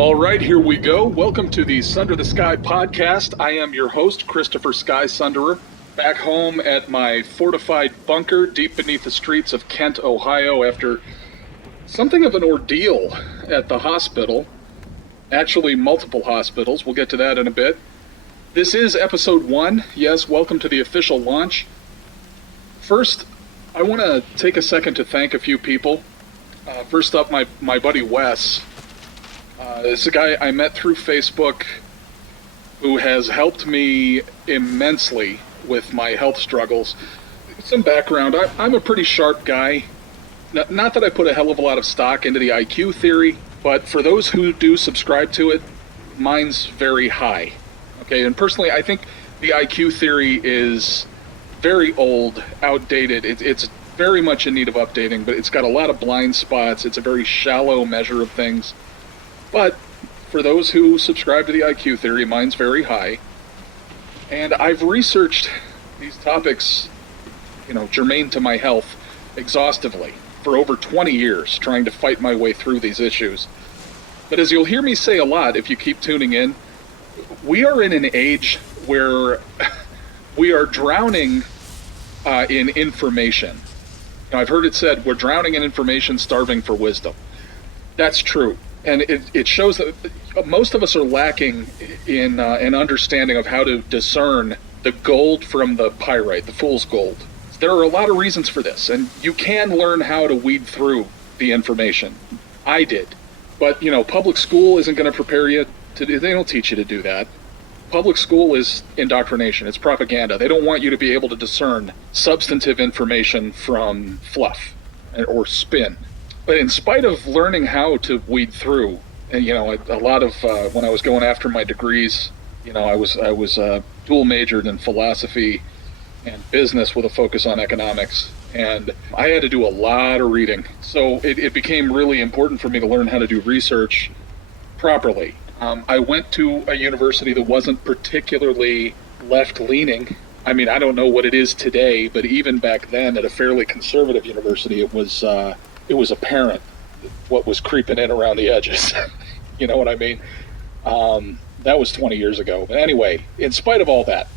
All right, here we go. Welcome to the Sunder the Sky podcast. I am your host, Christopher Sky-Sunderer, back home at my fortified bunker deep beneath the streets of Kent, Ohio, after something of an ordeal at the hospital. Actually, multiple hospitals. We'll get to that in a bit. This is episode 1. Yes, welcome to the official launch. First, I want to take a second to thank a few people. First up, my buddy Wes. This is a guy I met through Facebook who has helped me immensely with my health struggles. Some background, I'm a pretty sharp guy. Not that I put a hell of a lot of stock into the IQ theory, but for those who do subscribe to it, mine's very high. Okay, and personally, I think the IQ theory is very old, outdated. It's very much in need of updating, but it's got a lot of blind spots. It's a very shallow measure of things. But for those who subscribe to the IQ theory, mine's very high. And I've researched these topics, germane to my health, exhaustively for over 20 years, trying to fight my way through these issues. But as you'll hear me say a lot if you keep tuning in, we are in an age where we are drowning in information. I've heard it said, we're drowning in information, starving for wisdom. That's true. And it shows that most of us are lacking in an understanding of how to discern the gold from the pyrite, the fool's gold. There are a lot of reasons for this, and you can learn how to weed through the information. I did. But, public school isn't going to prepare you they don't teach you to do that. Public school is indoctrination. It's propaganda. They don't want you to be able to discern substantive information from fluff or spin. But in spite of learning how to weed through, and a lot of when I was going after my degrees, I was dual majored in philosophy and business with a focus on economics, and I had to do a lot of reading. So it became really important for me to learn how to do research properly. I went to a university that wasn't particularly left-leaning. I mean, I don't know what it is today, but even back then at a fairly conservative university, it was apparent what was creeping in around the edges. You know what I mean? That was 20 years ago. But anyway, in spite of all that,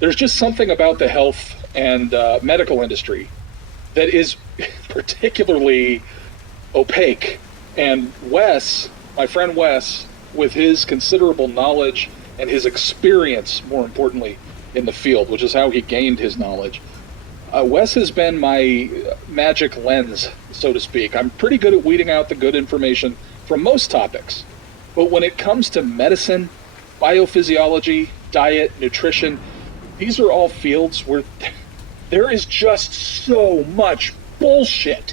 there's just something about the health and medical industry that is particularly opaque. And Wes, my friend Wes, with his considerable knowledge and his experience, more importantly, in the field, which is how he gained his knowledge, Wes has been my magic lens, so to speak. I'm pretty good at weeding out the good information from most topics. But when it comes to medicine, biophysiology, diet, nutrition, these are all fields where there is just so much bullshit.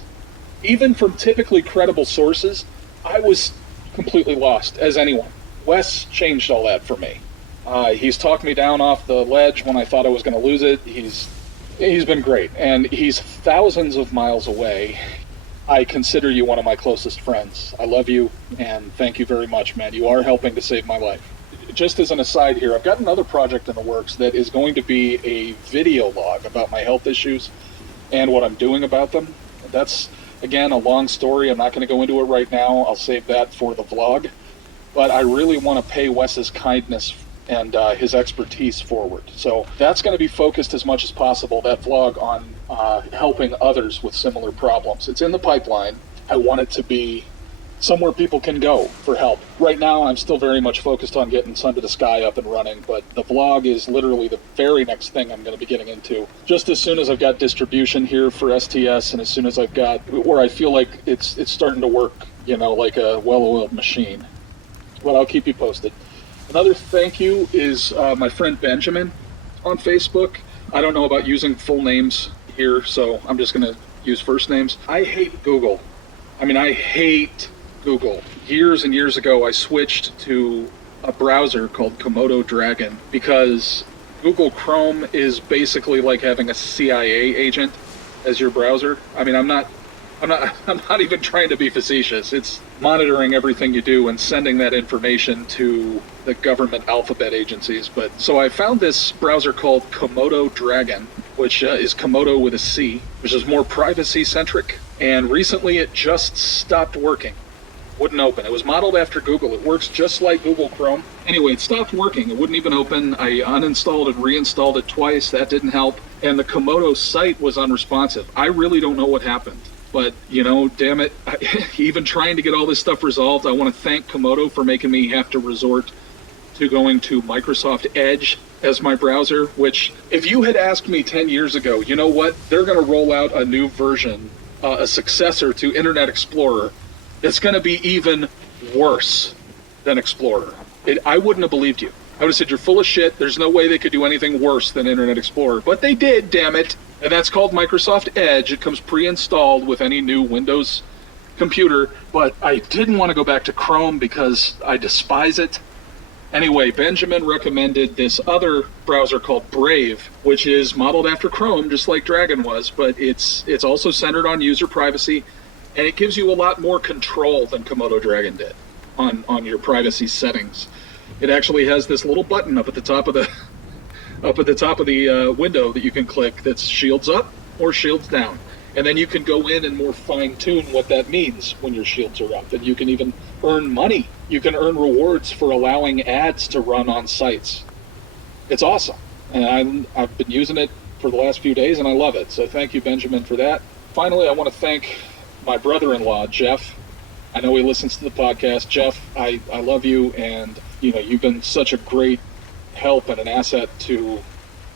Even from typically credible sources, I was completely lost as anyone. Wes changed all that for me. He's talked me down off the ledge when I thought I was going to lose it. He's been great, and he's thousands of miles away. I consider you one of my closest friends. I love you, and thank you very much, man. You are helping to save my life. Just as an aside here, I've got another project in the works that is going to be a video log about my health issues and what I'm doing about them. That's, again, a long story. I'm not going to go into it right now. I'll save that for the vlog. But I really want to pay Wes's kindness and his expertise forward. So that's going to be focused as much as possible, that vlog, on helping others with similar problems. It's in the pipeline. I want it to be somewhere people can go for help. Right now, I'm still very much focused on getting Sunder the Sky up and running, but the vlog is literally the very next thing I'm going to be getting into. Just as soon as I've got distribution here for STS, and as soon as I've got where I feel like it's starting to work, like a well-oiled machine. But I'll keep you posted. Another thank you is my friend Benjamin on Facebook. I don't know about using full names here, so I'm just going to use first names. I hate Google. I hate Google. Years and years ago, I switched to a browser called Komodo Dragon because Google Chrome is basically like having a CIA agent as your browser. I'm not even trying to be facetious. It's monitoring everything you do and sending that information to the government alphabet agencies. But so I found this browser called Komodo Dragon, which is Komodo with a C, which is more privacy centric. And recently it just stopped working. Wouldn't open. It was modeled after Google. It works just like Google Chrome. Anyway, it stopped working. It wouldn't even open. I uninstalled and reinstalled it twice. That didn't help. And the Komodo site was unresponsive. I really don't know what happened. But, damn it, even trying to get all this stuff resolved, I want to thank Komodo for making me have to resort to going to Microsoft Edge as my browser, which, if you had asked me 10 years ago, you know what, they're going to roll out a new version, a successor to Internet Explorer, it's going to be even worse than Explorer. I wouldn't have believed you. I would have said, you're full of shit. There's no way they could do anything worse than Internet Explorer. But they did, damn it. And that's called Microsoft Edge. It comes pre-installed with any new Windows computer. But I didn't want to go back to Chrome because I despise it. Anyway, Benjamin recommended this other browser called Brave, which is modeled after Chrome, just like Dragon was. But it's also centered on user privacy. And it gives you a lot more control than Komodo Dragon did on your privacy settings. It actually has this little button up at the top of the window that you can click that's shields up or shields down. And then you can go in and more fine-tune what that means when your shields are up. And you can even earn money. You can earn rewards for allowing ads to run on sites. It's awesome. And I've been using it for the last few days, and I love it. So thank you, Benjamin, for that. Finally, I want to thank my brother-in-law, Jeff. I know he listens to the podcast. Jeff, I love you, and you've been such a great help and an asset to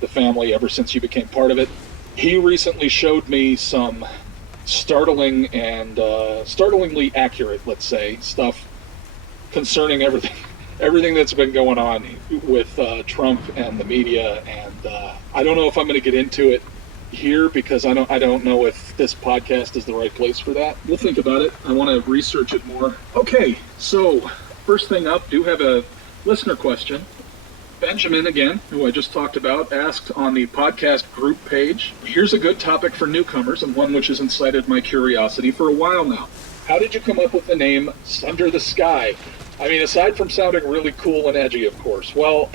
the family ever since you became part of it. He recently showed me some startling and startlingly accurate, let's say, stuff concerning everything that's been going on with Trump and the media, and I don't know if I'm going to get into it here because I don't know if this podcast is the right place for that. We'll think about it. I want to research it more. Okay, so first thing up, do have a listener question. Benjamin, again, who I just talked about, asked on the podcast group page, here's a good topic for newcomers and one which has incited my curiosity for a while now. How did you come up with the name Sunder the Sky? I mean, aside from sounding really cool and edgy, of course. Well,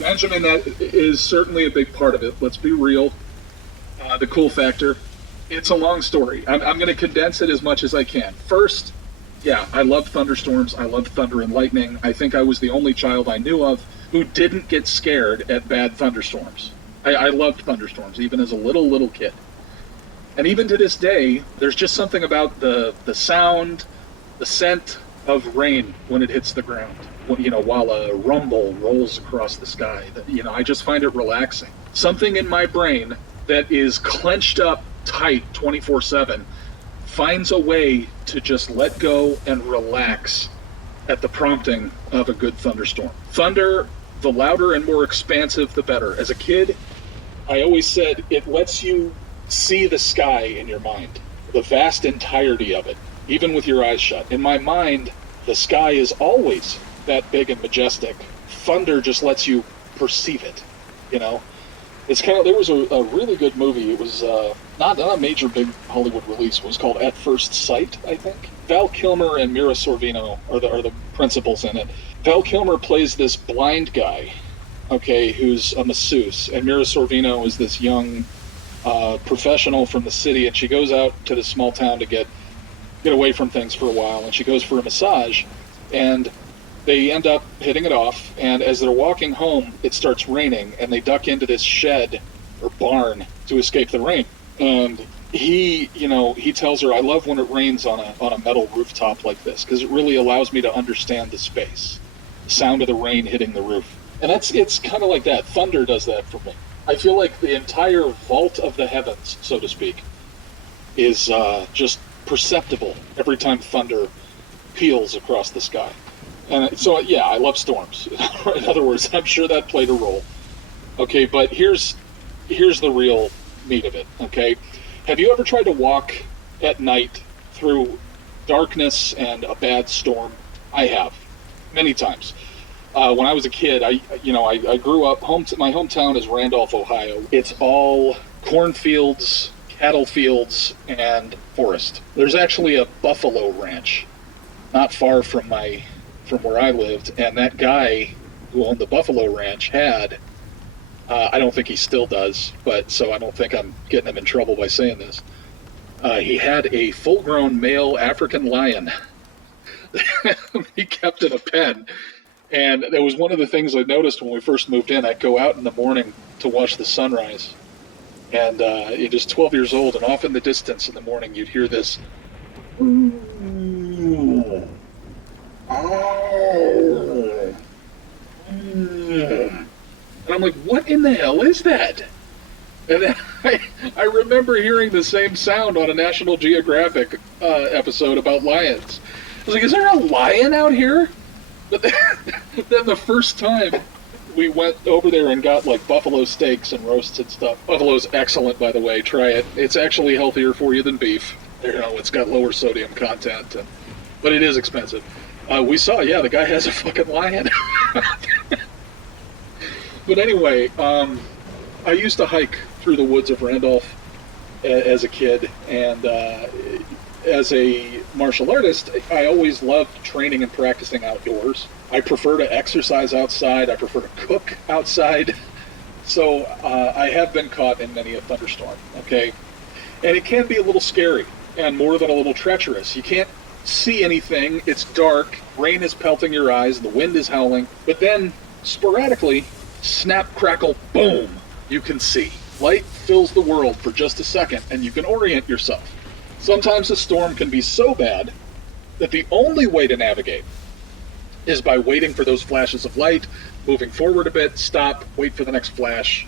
Benjamin, that is certainly a big part of it. Let's be real. The cool factor. It's a long story. I'm going to condense it as much as I can. First, yeah, I love thunderstorms. I love thunder and lightning. I think I was the only child I knew of who didn't get scared at bad thunderstorms. I loved thunderstorms, even as a little kid. And even to this day, there's just something about the sound, the scent of rain when it hits the ground. While a rumble rolls across the sky, I just find it relaxing. Something in my brain that is clenched up tight 24/7 finds a way to just let go and relax at the prompting of a good thunderstorm. Thunder, the louder and more expansive, the better. As a kid, I always said it lets you see the sky in your mind, the vast entirety of it, even with your eyes shut. In my mind, the sky is always that big and majestic. Thunder just lets you perceive it, It's kind of, there was a really good movie. It was not a major big Hollywood release. It was called At First Sight, I think. Val Kilmer and Mira Sorvino are the principals in it. Val Kilmer plays this blind guy, who's a masseuse, and Mira Sorvino is this young professional from the city, and she goes out to this small town to get away from things for a while, and she goes for a massage, and they end up hitting it off, and as they're walking home, it starts raining, and they duck into this shed or barn to escape the rain. And he tells her, I love when it rains on a metal rooftop like this, because it really allows me to understand the space, the sound of the rain hitting the roof. And it's kind of like that. Thunder does that for me. I feel like the entire vault of the heavens, so to speak, is just perceptible every time thunder peals across the sky. And so, yeah, I love storms. In other words, I'm sure that played a role. Okay, but here's the real meat of it, okay? Have you ever tried to walk at night through darkness and a bad storm? I have, many times. When I was a kid, I grew up, my hometown is Randolph, Ohio. It's all cornfields, cattle fields, and forest. There's actually a buffalo ranch not far from where I lived, and that guy who owned the buffalo ranch had, I don't think he still does, but so I don't think I'm getting him in trouble by saying this, He had a full-grown male African lion. He kept in a pen. And that was one of the things I noticed when we first moved in. I'd go out in the morning to watch the sunrise. And you're just 12 years old, and off in the distance in the morning, you'd hear this. And I'm like, what in the hell is that? And then I remember hearing the same sound on a National Geographic episode about lions. I was like, is there a lion out here? But then the first time we went over there and got like buffalo steaks and roasted stuff. Buffalo's excellent, by the way. Try it. It's actually healthier for you than beef. You know, it's got lower sodium content, but it is expensive. We saw, yeah, the guy has a fucking lion. But anyway, I used to hike through the woods of Randolph as a kid, and as a martial artist, I always loved training and practicing outdoors. I prefer to exercise outside. I prefer to cook outside. So I have been caught in many a thunderstorm, okay? And it can be a little scary and more than a little treacherous. You can't see anything. It's dark. Rain is pelting your eyes. The wind is howling. But then, sporadically, snap, crackle, boom, you can see. Light fills the world for just a second, and you can orient yourself. Sometimes a storm can be so bad that the only way to navigate is by waiting for those flashes of light, moving forward a bit, stop, wait for the next flash.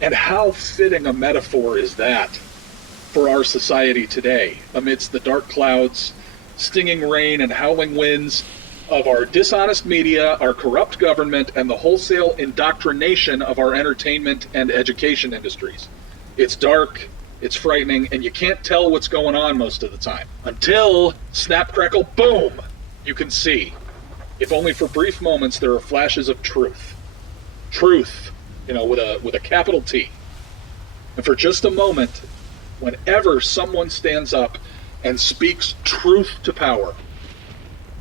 And how fitting a metaphor is that for our society today, amidst the dark clouds, stinging rain, and howling winds of our dishonest media, our corrupt government, and the wholesale indoctrination of our entertainment and education industries. It's dark, it's frightening, and you can't tell what's going on most of the time. Until, snap, crackle, boom, you can see. If only for brief moments, there are flashes of truth. Truth, you know, with a capital T. And for just a moment, whenever someone stands up and speaks truth to power,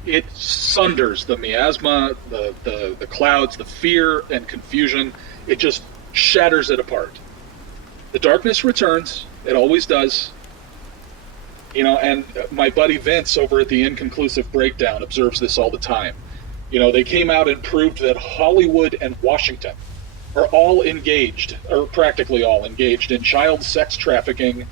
it sunders the miasma, the clouds, the fear and confusion. It just shatters it apart. The darkness returns. It always does. You know, and my buddy Vince over at the Inconclusive Breakdown observes this all the time. You know, they came out and proved that Hollywood and Washington are all engaged, or practically all engaged, in child sex trafficking.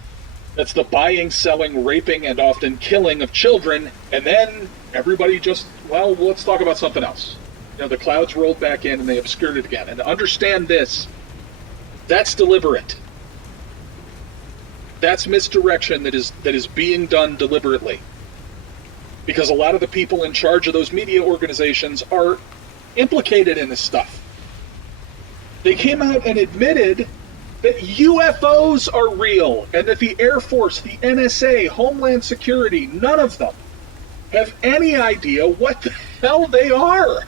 That's the buying, selling, raping, and often killing of children. And then everybody just, well, let's talk about something else. You know, the clouds rolled back in and they obscured it again. And to understand this, that's deliberate. That's misdirection that is being done deliberately. Because a lot of the people in charge of those media organizations are implicated in this stuff. They came out and admitted that UFOs are real, and that the Air Force, the NSA, Homeland Security, none of them have any idea what the hell they are.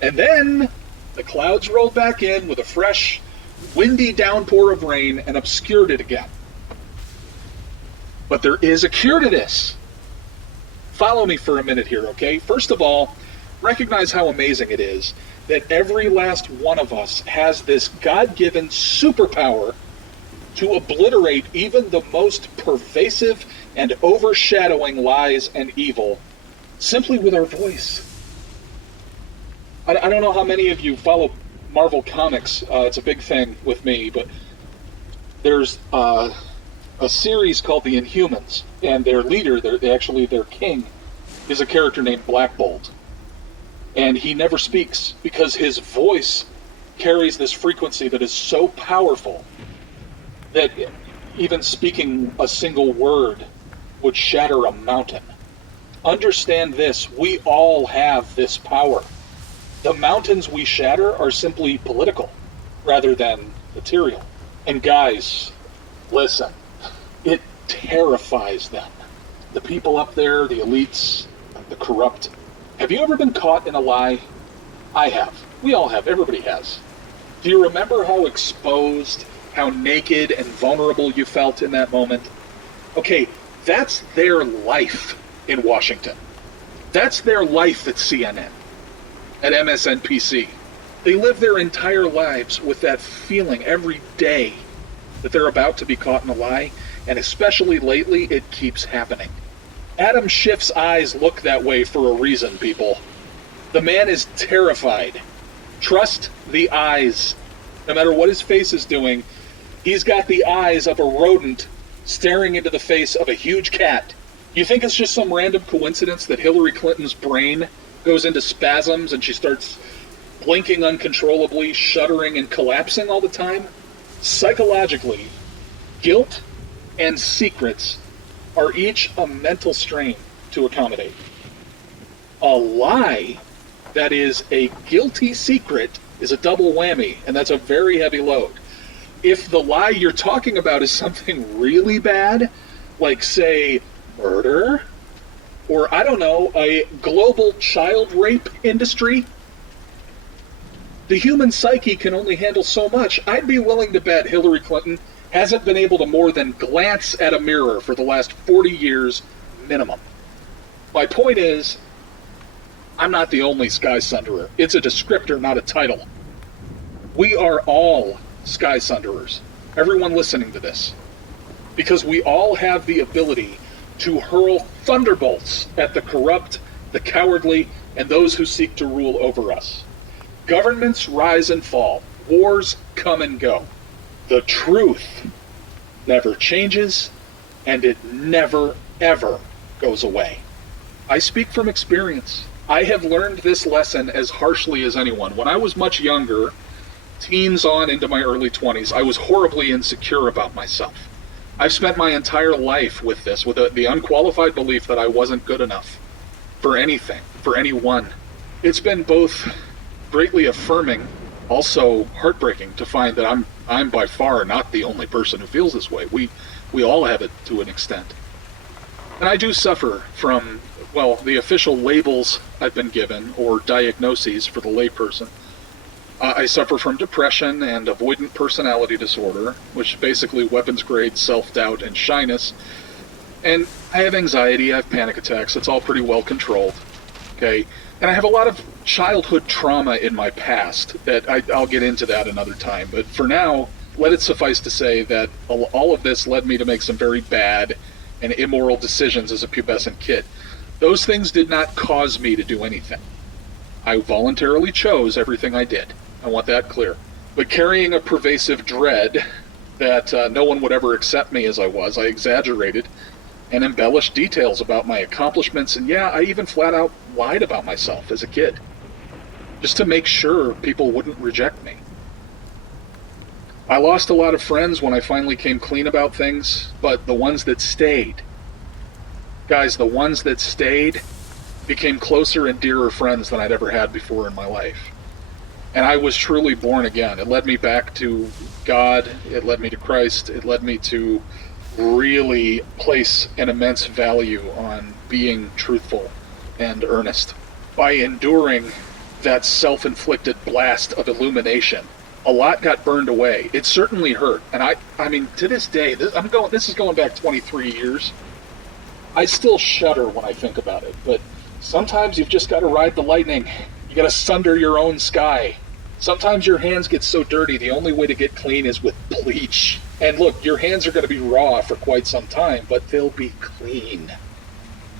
And then the clouds rolled back in with a fresh, windy downpour of rain and obscured it again. But there is a cure to this. Follow me for a minute here, okay? First of all, recognize how amazing it is that every last one of us has this God-given superpower to obliterate even the most pervasive and overshadowing lies and evil simply with our voice. I don't know how many of you follow Marvel Comics. It's a big thing with me, but there's a series called The Inhumans, and their leader, their king, is a character named Black Bolt. And he never speaks because his voice carries this frequency that is so powerful that even speaking a single word would shatter a mountain. Understand this, we all have this power. The mountains we shatter are simply political rather than material. And guys, listen, it terrifies them. The people up there, the elites, the corrupt. Have you ever been caught in a lie? I have. We all have. Everybody has. Do you remember how exposed, how naked and vulnerable you felt in that moment? Okay, that's their life in Washington. That's their life at CNN, at MSNBC. They live their entire lives with that feeling every day that they're about to be caught in a lie, And especially lately, it keeps happening. Adam Schiff's eyes look that way for a reason, people. The man is terrified. Trust the eyes. No matter what his face is doing, he's got the eyes of a rodent staring into the face of a huge cat. You think it's just some random coincidence that Hillary Clinton's brain goes into spasms and she starts blinking uncontrollably, shuddering, and collapsing all the time? Psychologically, guilt and secrets are each a mental strain to accommodate. A lie that is a guilty secret is a double whammy, and that's a very heavy load. If the lie you're talking about is something really bad, like, say, murder, or, I don't know, a global child rape industry, the human psyche can only handle so much. I'd be willing to bet Hillary Clinton hasn't been able to more than glance at a mirror for the last 40 years minimum. My point is, I'm not the only Sky-Sunderer. It's a descriptor, not a title. We are all Sky-Sunderers, everyone listening to this, because we all have the ability to hurl thunderbolts at the corrupt, the cowardly, and those who seek to rule over us. Governments rise and fall. Wars come and go. The truth never changes, and it never, ever goes away. I speak from experience. I have learned this lesson as harshly as anyone. When I was much younger, teens on into my early 20s, I was horribly insecure about myself. I've spent my entire life with this, with the unqualified belief that I wasn't good enough for anything, for anyone. It's been both greatly affirming, also heartbreaking to find that I'm by far not the only person who feels this way. We all have it to an extent. And I do suffer from, well, the official labels I've been given, or diagnoses for the layperson. I suffer from depression and avoidant personality disorder, which is basically weapons-grade self-doubt and shyness. And I have anxiety, I have panic attacks. It's all pretty well controlled. Okay? And I have a lot of childhood trauma in my past that I'll get into that another time. But for now, let it suffice to say that all of this led me to make some very bad and immoral decisions as a pubescent kid. Those things did not cause me to do anything. I voluntarily chose everything I did. I want that clear. But carrying a pervasive dread that no one would ever accept me as I was, I exaggerated and embellished details about my accomplishments, and yeah, I even flat out lied about myself as a kid, just to make sure people wouldn't reject me. I lost a lot of friends when I finally came clean about things, but the ones that stayed, guys, the ones that stayed became closer and dearer friends than I'd ever had before in my life. And I was truly born again. It led me back to God, it led me to Christ, it led me to really place an immense value on being truthful and earnest. By enduring that self-inflicted blast of illumination, a lot got burned away. It certainly hurt. And I mean, to this day, this is going back 23 years. I still shudder when I think about it, but sometimes you've just got to ride the lightning. You got to sunder your own sky. Sometimes your hands get so dirty, the only way to get clean is with bleach. And look, your hands are going to be raw for quite some time, but they'll be clean.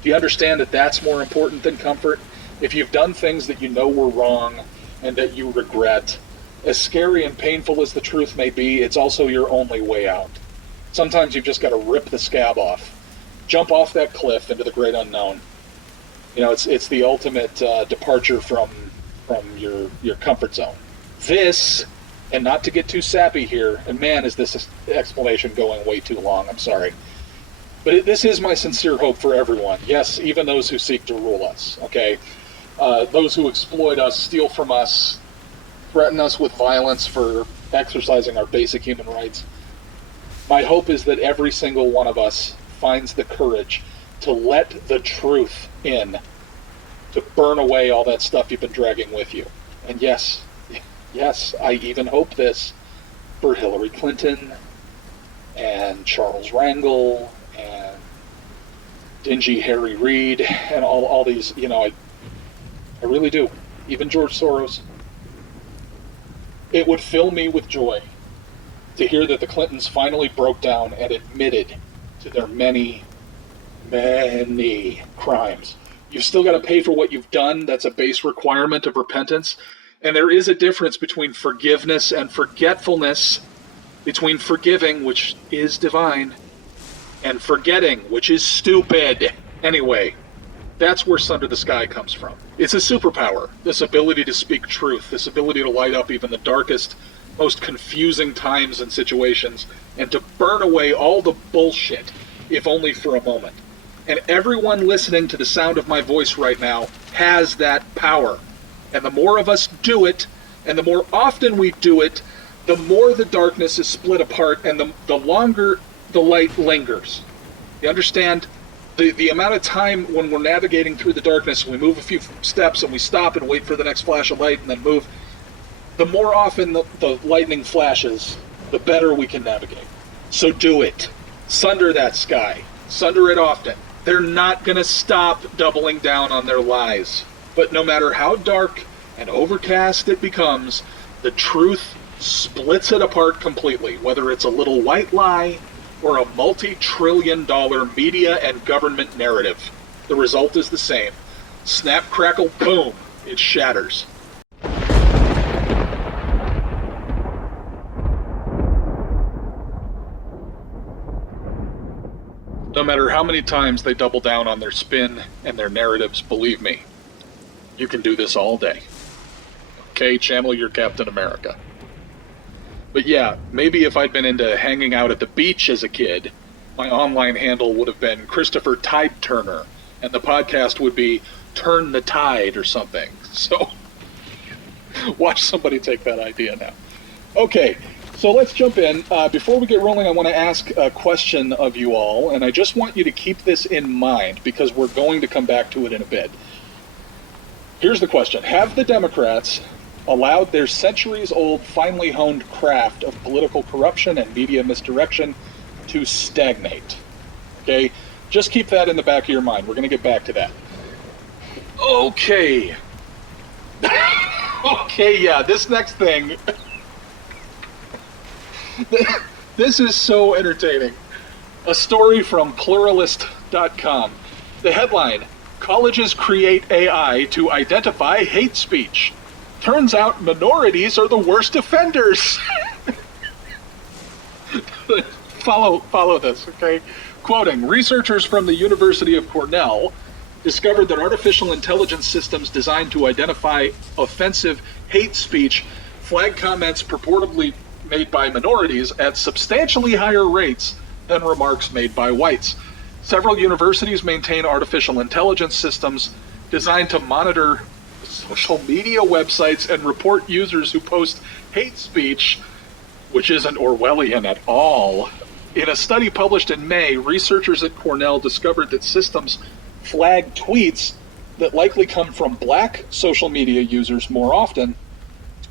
Do you understand that that's more important than comfort? If you've done things that you know were wrong and that you regret, as scary and painful as the truth may be, it's also your only way out. Sometimes you've just got to rip the scab off. Jump off that cliff into the great unknown. You know, it's the ultimate departure from your comfort zone. This, and not to get too sappy here, and man, is this explanation going way too long, I'm sorry. But this is my sincere hope for everyone. Yes, even those who seek to rule us, okay? Those who exploit us, steal from us, threaten us with violence for exercising our basic human rights. My hope is that every single one of us finds the courage to let the truth in, to burn away all that stuff you've been dragging with you. And yes, I even hope this for Hillary Clinton and Charles Rangel and dingy Harry Reid and all these, you know, I really do. Even George Soros. It would fill me with joy to hear that the Clintons finally broke down and admitted to their many, many crimes. You've still got to pay for what you've done. That's a base requirement of repentance. And there is a difference between forgiveness and forgetfulness, between forgiving, which is divine, and forgetting, which is stupid. Anyway, that's where Sunder the Sky comes from. It's a superpower, this ability to speak truth, this ability to light up even the darkest, most confusing times and situations, and to burn away all the bullshit, if only for a moment. And everyone listening to the sound of my voice right now has that power. And the more of us do it, and the more often we do it, the more the darkness is split apart and the longer the light lingers. You understand? The amount of time when we're navigating through the darkness, we move a few steps and we stop and wait for the next flash of light and then move, the more often the lightning flashes, the better we can navigate. So do it. Sunder that sky. Sunder it often. They're not going to stop doubling down on their lies. But no matter how dark and overcast it becomes, the truth splits it apart completely, whether it's a little white lie or a multi-trillion-dollar media and government narrative. The result is the same. Snap, crackle, boom, it shatters. No matter how many times they double down on their spin and their narratives, believe me, you can do this all day. Okay, channel your Captain America. But yeah, maybe if I'd been into hanging out at the beach as a kid, my online handle would have been Christopher Tide Turner, and the podcast would be Turn the Tide or something. So, watch somebody take that idea now. Okay, so let's jump in. Before we get rolling, I want to ask a question of you all, and I just want you to keep this in mind because we're going to come back to it in a bit. Here's the question. Have the Democrats allowed their centuries-old, finely honed craft of political corruption and media misdirection to stagnate? Okay? Just keep that in the back of your mind. We're going to get back to that. Okay. Okay, yeah, this next thing... This is so entertaining. A story from pluralist.com. The headline, Colleges Create AI to Identify Hate Speech. Turns out minorities are the worst offenders. Follow this, okay? Quoting, researchers from the University of Cornell discovered that artificial intelligence systems designed to identify offensive hate speech flag comments purportedly made by minorities at substantially higher rates than remarks made by whites. Several universities maintain artificial intelligence systems designed to monitor social media websites and report users who post hate speech, which isn't Orwellian at all. In a study published in May, researchers at Cornell discovered that systems flag tweets that likely come from black social media users more often,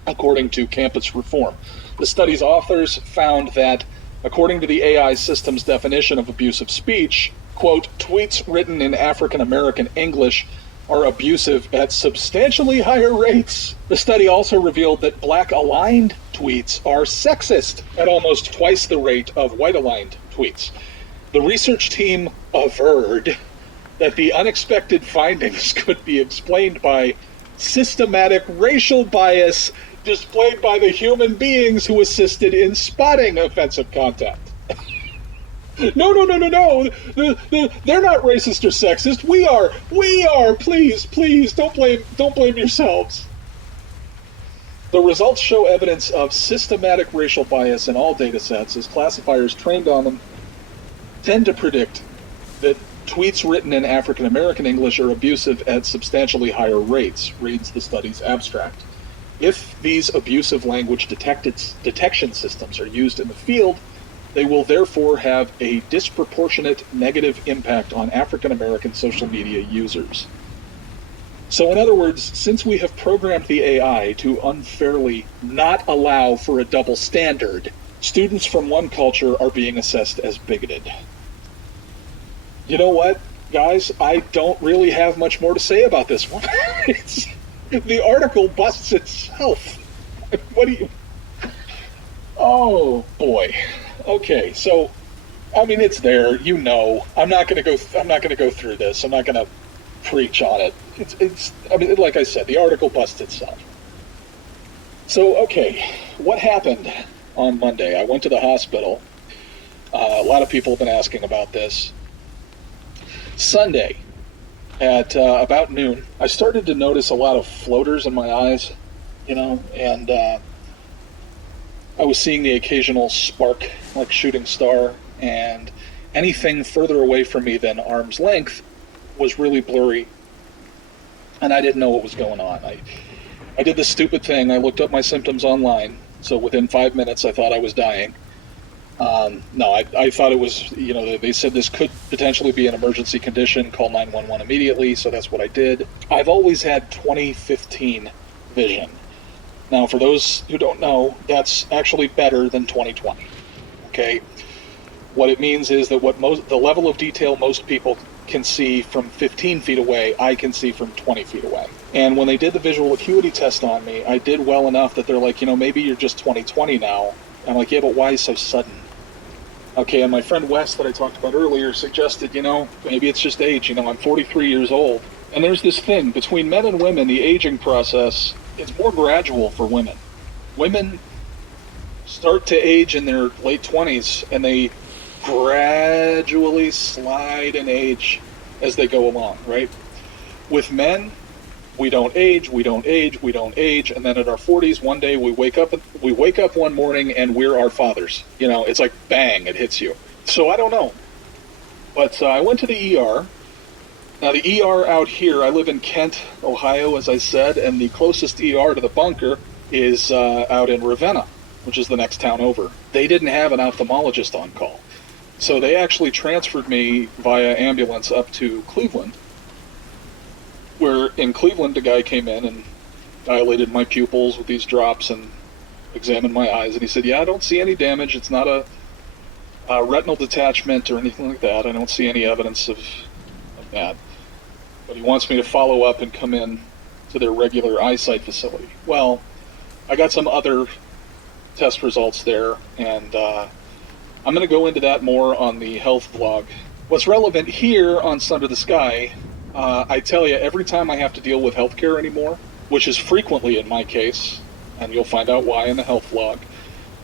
according to Campus Reform. The study's authors found that, according to the AI system's definition of abusive speech, quote, tweets written in African American English are abusive at substantially higher rates. The study also revealed that black-aligned tweets are sexist at almost twice the rate of white-aligned tweets. The research team averred that the unexpected findings could be explained by systematic racial bias displayed by the human beings who assisted in spotting offensive content. No. They're not racist or sexist. We are. Please, don't blame yourselves. The results show evidence of systematic racial bias in all data sets, as classifiers trained on them tend to predict that tweets written in African American English are abusive at substantially higher rates, reads the study's abstract. If these abusive language detection systems are used in the field, they will therefore have a disproportionate negative impact on African American social media users. So in other words, since we have programmed the AI to unfairly not allow for a double standard, students from one culture are being assessed as bigoted. You know what, guys? I don't really have much more to say about this one. The article busts itself. What do you... Oh, boy. Okay, so I mean, it's there. You know, I'm not going to go. I'm not going to go through this. I'm not going to preach on it. It's. I mean, like I said, the article busts itself. So, okay, what happened on Monday? I went to the hospital. A lot of people have been asking about this. Sunday, at about noon, I started to notice a lot of floaters in my eyes, and I was seeing the occasional spark, like shooting star, and anything further away from me than arm's length was really blurry, and I didn't know what was going on. I did this stupid thing. I looked up my symptoms online, so within 5 minutes I thought I was dying. No, I thought it was, they said this could potentially be an emergency condition, call 911 immediately, so that's what I did. I've always had 2015 vision. Now, for those who don't know, that's actually better than 2020, okay? What it means is that the level of detail most people can see from 15 feet away, I can see from 20 feet away. And when they did the visual acuity test on me, I did well enough that they're like, maybe you're just 20/20 now. I'm like, yeah, but why so sudden? Okay, and my friend Wes that I talked about earlier suggested, maybe it's just age. I'm 43 years old. And there's this thing, between men and women, the aging process, it's more gradual for women. Women start to age in their late 20s, and they gradually slide in age as they go along, right? With men, we don't age, and then at our 40s, one day we wake up one morning and we're our fathers. It's like bang, it hits you. So I don't know. But I went to the ER. Now the ER out here, I live in Kent, Ohio, as I said, and the closest ER to the bunker is out in Ravenna, which is the next town over. They didn't have an ophthalmologist on call. So they actually transferred me via ambulance up to Cleveland, where in Cleveland the guy came in and dilated my pupils with these drops and examined my eyes, and he said, yeah, I don't see any damage. It's not a retinal detachment or anything like that. I don't see any evidence of that. But he wants me to follow up and come in to their regular eyesight facility. Well, I got some other test results there, and I'm going to go into that more on the health vlog. What's relevant here on Sunder the Sky, I tell you, every time I have to deal with healthcare anymore, which is frequently in my case, and you'll find out why in the health vlog,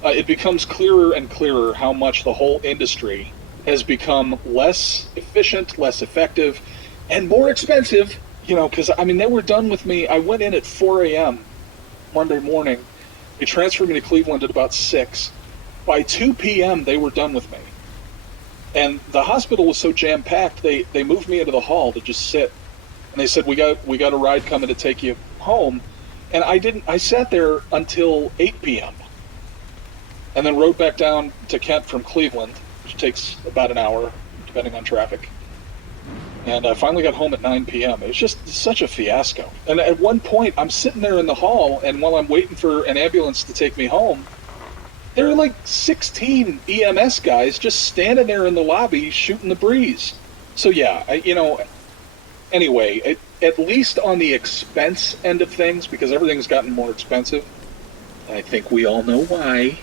it becomes clearer and clearer how much the whole industry has become less efficient, less effective, and more expensive, because, they were done with me. I went in at 4 a.m. Monday morning. They transferred me to Cleveland at about 6. By 2 p.m., they were done with me. And the hospital was so jam-packed, they moved me into the hall to just sit. And they said, we got a ride coming to take you home. And I sat there until 8 p.m. and then rode back down to Kent from Cleveland, which takes about an hour, depending on traffic. And I finally got home at 9 p.m. It was just such a fiasco. And at one point, I'm sitting there in the hall, and while I'm waiting for an ambulance to take me home, there are like 16 EMS guys just standing there in the lobby shooting the breeze. So yeah, anyway, at least on the expense end of things, because everything's gotten more expensive, I think we all know why,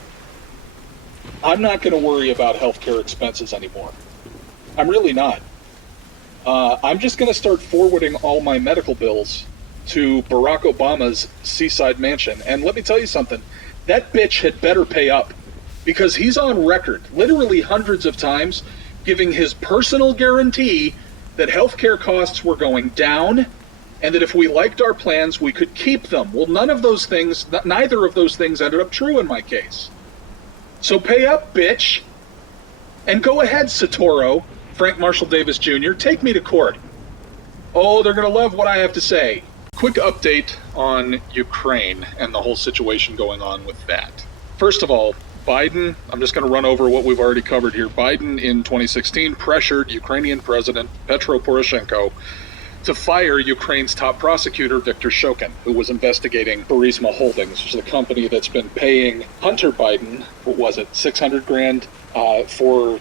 I'm not going to worry about healthcare expenses anymore. I'm really not. I'm just going to start forwarding all my medical bills to Barack Obama's seaside mansion. And let me tell you something, that bitch had better pay up, because he's on record, literally hundreds of times, giving his personal guarantee that healthcare costs were going down and that if we liked our plans, we could keep them. Well, neither of those things ended up true in my case. So pay up, bitch. And go ahead, Satoru, Frank Marshall Davis Jr., take me to court. Oh, they're going to love what I have to say. Quick update on Ukraine and the whole situation going on with that. First of all, Biden, I'm just going to run over what we've already covered here. Biden in 2016 pressured Ukrainian President Petro Poroshenko to fire Ukraine's top prosecutor, Viktor Shokin, who was investigating Burisma Holdings, which is a company that's been paying Hunter Biden, what was it, $600,000 for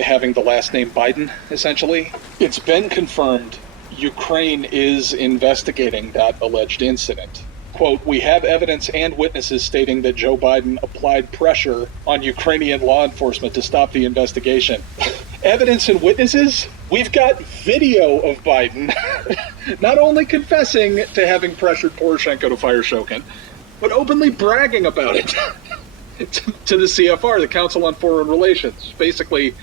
having the last name Biden, essentially. It's been confirmed Ukraine is investigating that alleged incident. quote, "We have evidence and witnesses stating that Joe Biden applied pressure on Ukrainian law enforcement to stop the investigation." Evidence and witnesses? We've got video of Biden not only confessing to having pressured Poroshenko to fire Shokin, but openly bragging about it to the CFR, the Council on Foreign Relations. Basically,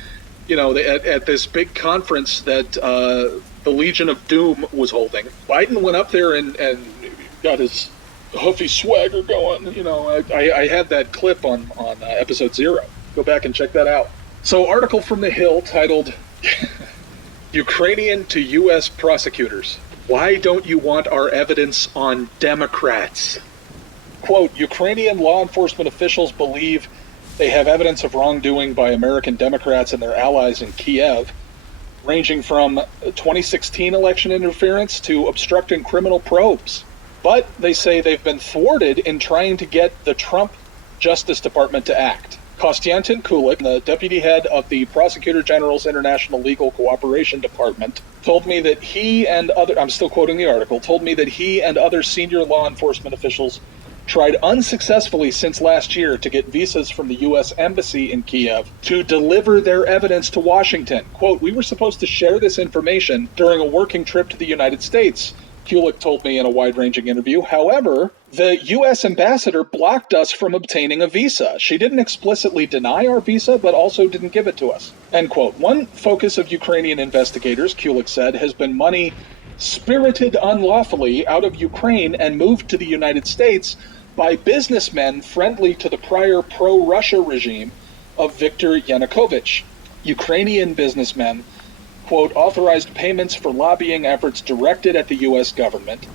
at this big conference that the Legion of Doom was holding, Biden went up there and got his huffy swagger going. I had that clip on episode 0. Go back and check that out. So, article from The Hill titled, "Ukrainian to U.S. prosecutors. Why don't you want our evidence on Democrats?" Quote, "Ukrainian law enforcement officials believe they have evidence of wrongdoing by American Democrats and their allies in Kiev, ranging from 2016 election interference to obstructing criminal probes. But they say they've been thwarted in trying to get the Trump Justice Department to act. Kostyantin Kulik, the deputy head of the Prosecutor General's International Legal Cooperation Department, told me that he and other, I'm still quoting the article, told me that he and other senior law enforcement officials tried unsuccessfully since last year to get visas from the U.S. Embassy in Kiev to deliver their evidence to Washington. Quote, "We were supposed to share this information during a working trip to the United States," Kulik told me in a wide-ranging interview. "However, the U.S. ambassador blocked us from obtaining a visa. She didn't explicitly deny our visa, but also didn't give it to us." End quote. One focus of Ukrainian investigators, Kulik said, has been money spirited unlawfully out of Ukraine and moved to the United States by businessmen friendly to the prior pro-Russia regime of Viktor Yanukovych. Ukrainian businessmen, quote, "authorized payments for lobbying efforts directed at the U.S. government.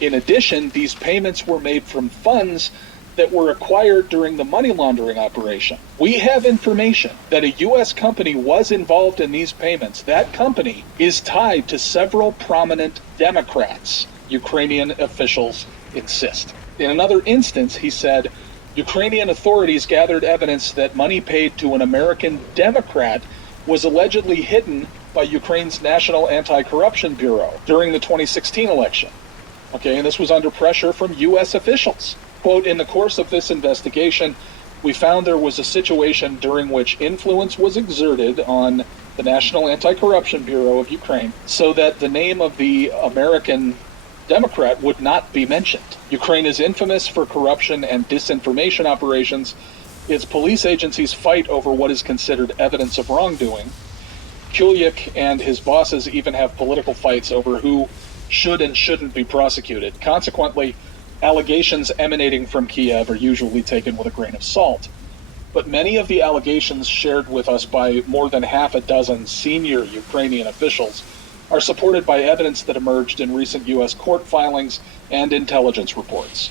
In addition, these payments were made from funds that were acquired during the money laundering operation. We have information that a U.S. company was involved in these payments. That company is tied to several prominent Democrats," Ukrainian officials insist. In another instance, he said, Ukrainian authorities gathered evidence that money paid to an American Democrat was allegedly hidden by Ukraine's National Anti-Corruption Bureau during the 2016 election. Okay, and this was under pressure from U.S. officials. Quote, "In the course of this investigation, we found there was a situation during which influence was exerted on the National Anti-Corruption Bureau of Ukraine so that the name of the American Democrat would not be mentioned. Ukraine is infamous for corruption and disinformation operations. Its police agencies fight over what is considered evidence of wrongdoing. Kulik and his bosses even have political fights over who should and shouldn't be prosecuted. Consequently, allegations emanating from Kiev are usually taken with a grain of salt. But many of the allegations shared with us by more than half a dozen senior Ukrainian officials are supported by evidence that emerged in recent U.S. court filings and intelligence reports."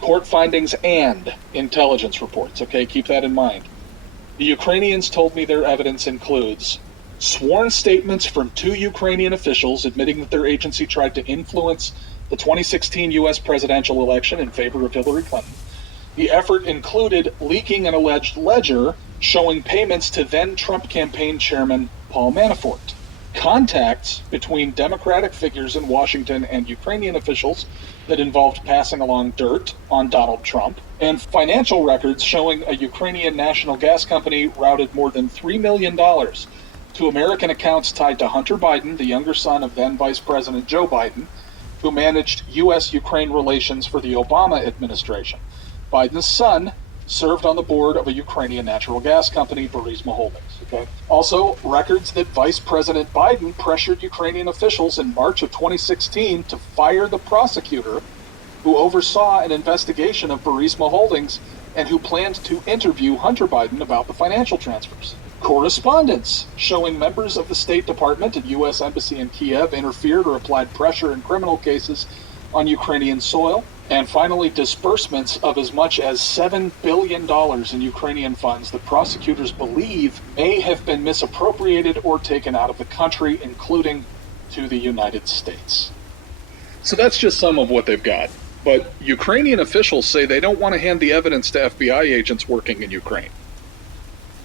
Court findings and intelligence reports, okay? Keep that in mind. "The Ukrainians told me their evidence includes sworn statements from 2 Ukrainian officials admitting that their agency tried to influence the 2016 U.S. presidential election in favor of Hillary Clinton. The effort included leaking an alleged ledger showing payments to then Trump campaign chairman Paul Manafort. Contacts between Democratic figures in Washington and Ukrainian officials that involved passing along dirt on Donald Trump, and financial records showing a Ukrainian national gas company routed more than $3 million to American accounts tied to Hunter Biden, the younger son of then Vice President Joe Biden, who managed U.S.-Ukraine relations for the Obama administration. Biden's son served on the board of a Ukrainian natural gas company, Burisma Holdings. Okay. Also, records that Vice President Biden pressured Ukrainian officials in March of 2016 to fire the prosecutor who oversaw an investigation of Burisma Holdings and who planned to interview Hunter Biden about the financial transfers. Correspondence showing members of the State Department and U.S. Embassy in Kiev interfered or applied pressure in criminal cases on Ukrainian soil. And finally, disbursements of as much as $7 billion in Ukrainian funds that prosecutors believe may have been misappropriated or taken out of the country, including to the United States. So that's just some of what they've got. But Ukrainian officials say they don't want to hand the evidence to FBI agents working in Ukraine,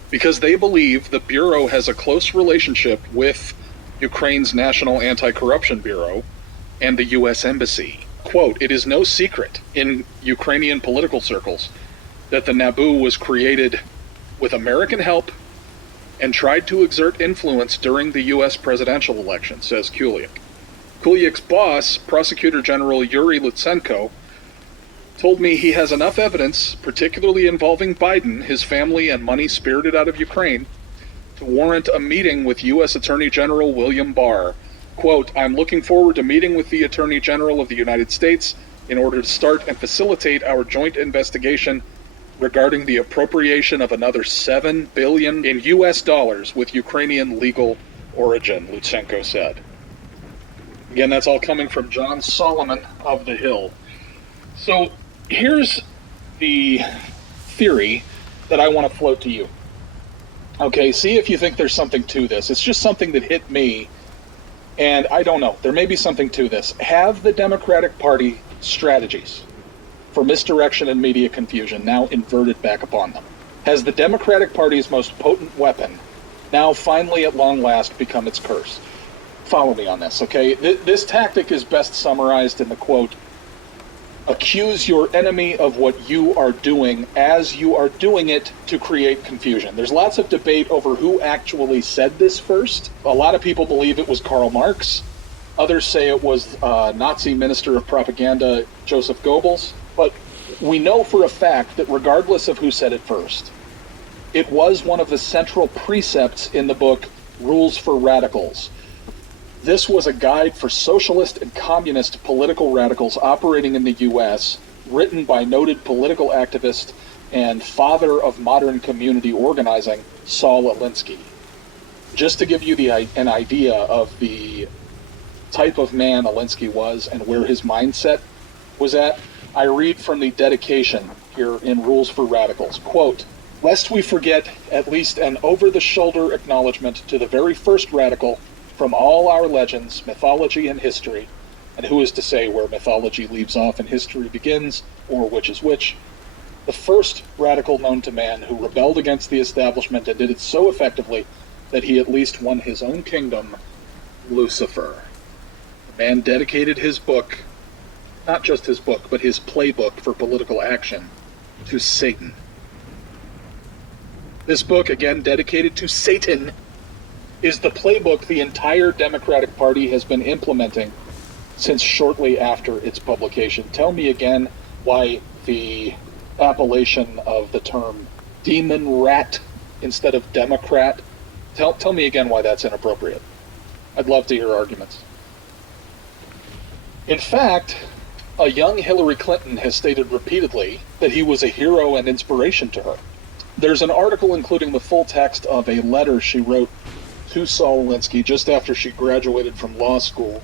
because they believe the Bureau has a close relationship with Ukraine's National Anti-Corruption Bureau and the U.S. Embassy. quote, "It is no secret in Ukrainian political circles that the NABU was created with American help and tried to exert influence during the U.S. presidential election," says Kuliak. Kuliak's boss, Prosecutor General Yuri Lutsenko, told me he has enough evidence, particularly involving Biden, his family, and money spirited out of Ukraine, to warrant a meeting with U.S. Attorney General William Barr. Quote, "I'm looking forward to meeting with the Attorney General of the United States in order to start and facilitate our joint investigation regarding the appropriation of another $7 billion in U.S. dollars with Ukrainian legal origin," Lutsenko said. Again, that's all coming from John Solomon of The Hill. So here's the theory that I want to float to you. Okay, see if you think there's something to this. It's just something that hit me, and I don't know. There may be something to this. Have the Democratic Party strategies for misdirection and media confusion now inverted back upon them? Has the Democratic Party's most potent weapon now finally at long last become its curse? Follow me on this, okay? This tactic is best summarized in the quote, "Accuse your enemy of what you are doing as you are doing it to create confusion." There's lots of debate over who actually said this first. A lot of people believe it was Karl Marx. Others say it was Nazi Minister of Propaganda Joseph Goebbels. But we know for a fact that regardless of who said it first, it was one of the central precepts in the book Rules for Radicals. This was a guide for socialist and communist political radicals operating in the U.S., written by noted political activist and father of modern community organizing, Saul Alinsky. Just to give you an idea of the type of man Alinsky was and where his mindset was at, I read from the dedication here in Rules for Radicals. Quote, "Lest we forget at least an over-the-shoulder acknowledgement to the very first radical from all our legends, mythology, and history," and who is to say where mythology leaves off and history begins, or which is which, "the first radical known to man who rebelled against the establishment and did it so effectively that he at least won his own kingdom, Lucifer." The man dedicated his book, not just his book, but his playbook for political action, to Satan. This book, again dedicated to Satan, is the playbook the entire Democratic Party has been implementing since shortly after its publication. Tell me again why the appellation of the term demon rat instead of Democrat, tell me again why that's inappropriate. I'd love to hear arguments. In fact, a young Hillary Clinton has stated repeatedly that he was a hero and inspiration to her. There's an article including the full text of a letter she wrote to Saul Alinsky just after she graduated from law school.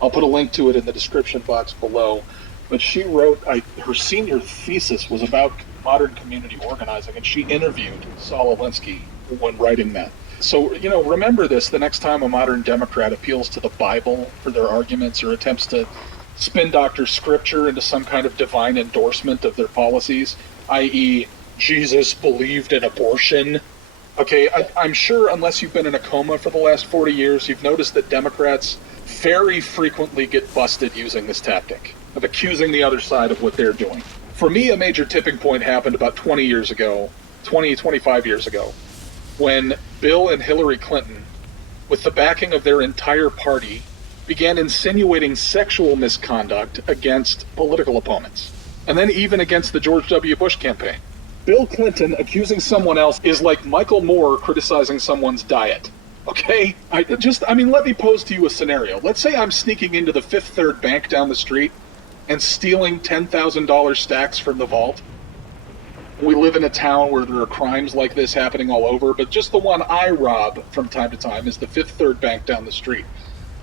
I'll put a link to it in the description box below. But she wrote, her senior thesis was about modern community organizing, and she interviewed Saul Alinsky when writing that. So, remember this the next time a modern Democrat appeals to the Bible for their arguments or attempts to spin doctor scripture into some kind of divine endorsement of their policies, i.e., Jesus believed in abortion. Okay, I'm sure unless you've been in a coma for the last 40 years, you've noticed that Democrats very frequently get busted using this tactic of accusing the other side of what they're doing. For me, a major tipping point happened about 25 years ago, when Bill and Hillary Clinton, with the backing of their entire party, began insinuating sexual misconduct against political opponents, and then even against the George W. Bush campaign. Bill Clinton accusing someone else is like Michael Moore criticizing someone's diet. Okay? Let me pose to you a scenario. Let's say I'm sneaking into the Fifth Third Bank down the street and stealing $10,000 stacks from the vault. We live in a town where there are crimes like this happening all over, but just the one I rob from time to time is the Fifth Third Bank down the street.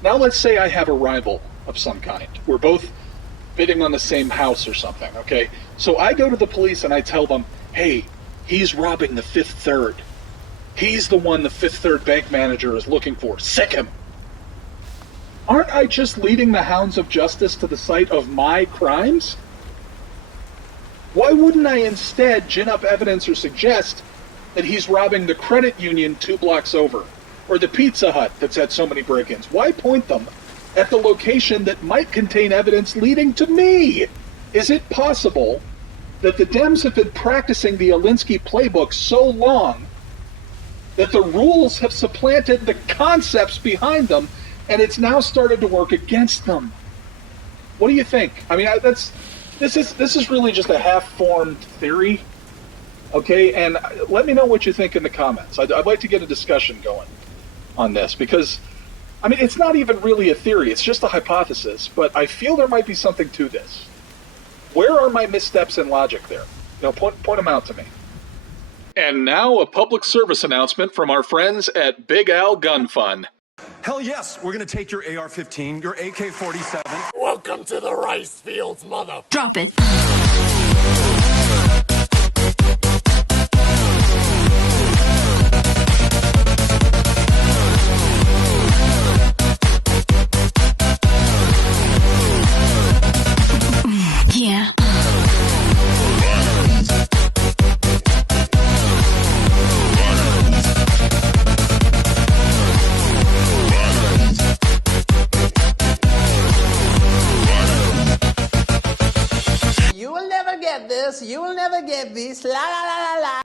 Now let's say I have a rival of some kind. We're both bidding on the same house or something, okay? So I go to the police and I tell them, hey, he's robbing the Fifth Third. He's the one the Fifth Third Bank manager is looking for. Sick him. Aren't I just leading the hounds of justice to the site of my crimes? Why wouldn't I instead gin up evidence or suggest that he's robbing the credit union 2 blocks over, or the Pizza Hut that's had so many break-ins? Why point them at the location that might contain evidence leading to me. Is it possible that the Dems have been practicing the Alinsky playbook so long that the rules have supplanted the concepts behind them, and it's now started to work against them? What do you think? I mean, this is really just a half-formed theory, okay? And let me know what you think in the comments. I'd like to get a discussion going on this, because, I mean, it's not even really a theory. It's just a hypothesis, but I feel there might be something to this. Where are my missteps in logic there? Point them out to me. And now a public service announcement from our friends at Big Al Gun Fun. Hell yes, we're gonna take your AR-15, your AK-47. Welcome to the rice fields, mother. Drop it. Yeah. You will never get this. You will never get this. La la la la la.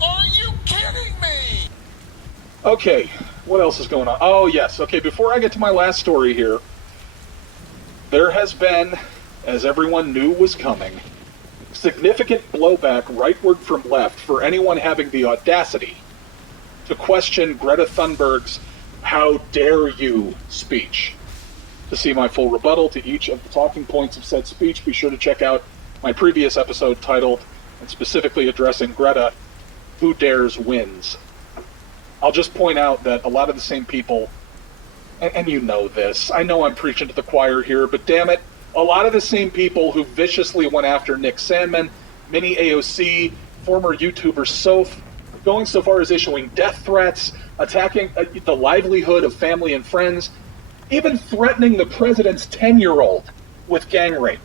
Are you kidding me? Okay, what else is going on? Oh, yes. Okay, before I get to my last story here, there has been, as everyone knew was coming, significant blowback rightward from left for anyone having the audacity to question Greta Thunberg's "How dare you" speech. To see my full rebuttal to each of the talking points of said speech, be sure to check out my previous episode titled, and specifically addressing Greta, "Who Dares Wins." I'll just point out that a lot of the same people, and you know this, I know I'm preaching to the choir here, but damn it, a lot of the same people who viciously went after Nick Sandmann, Mini AOC, former YouTuber Soph, going so far as issuing death threats, attacking the livelihood of family and friends, even threatening the president's 10-year-old with gang rape.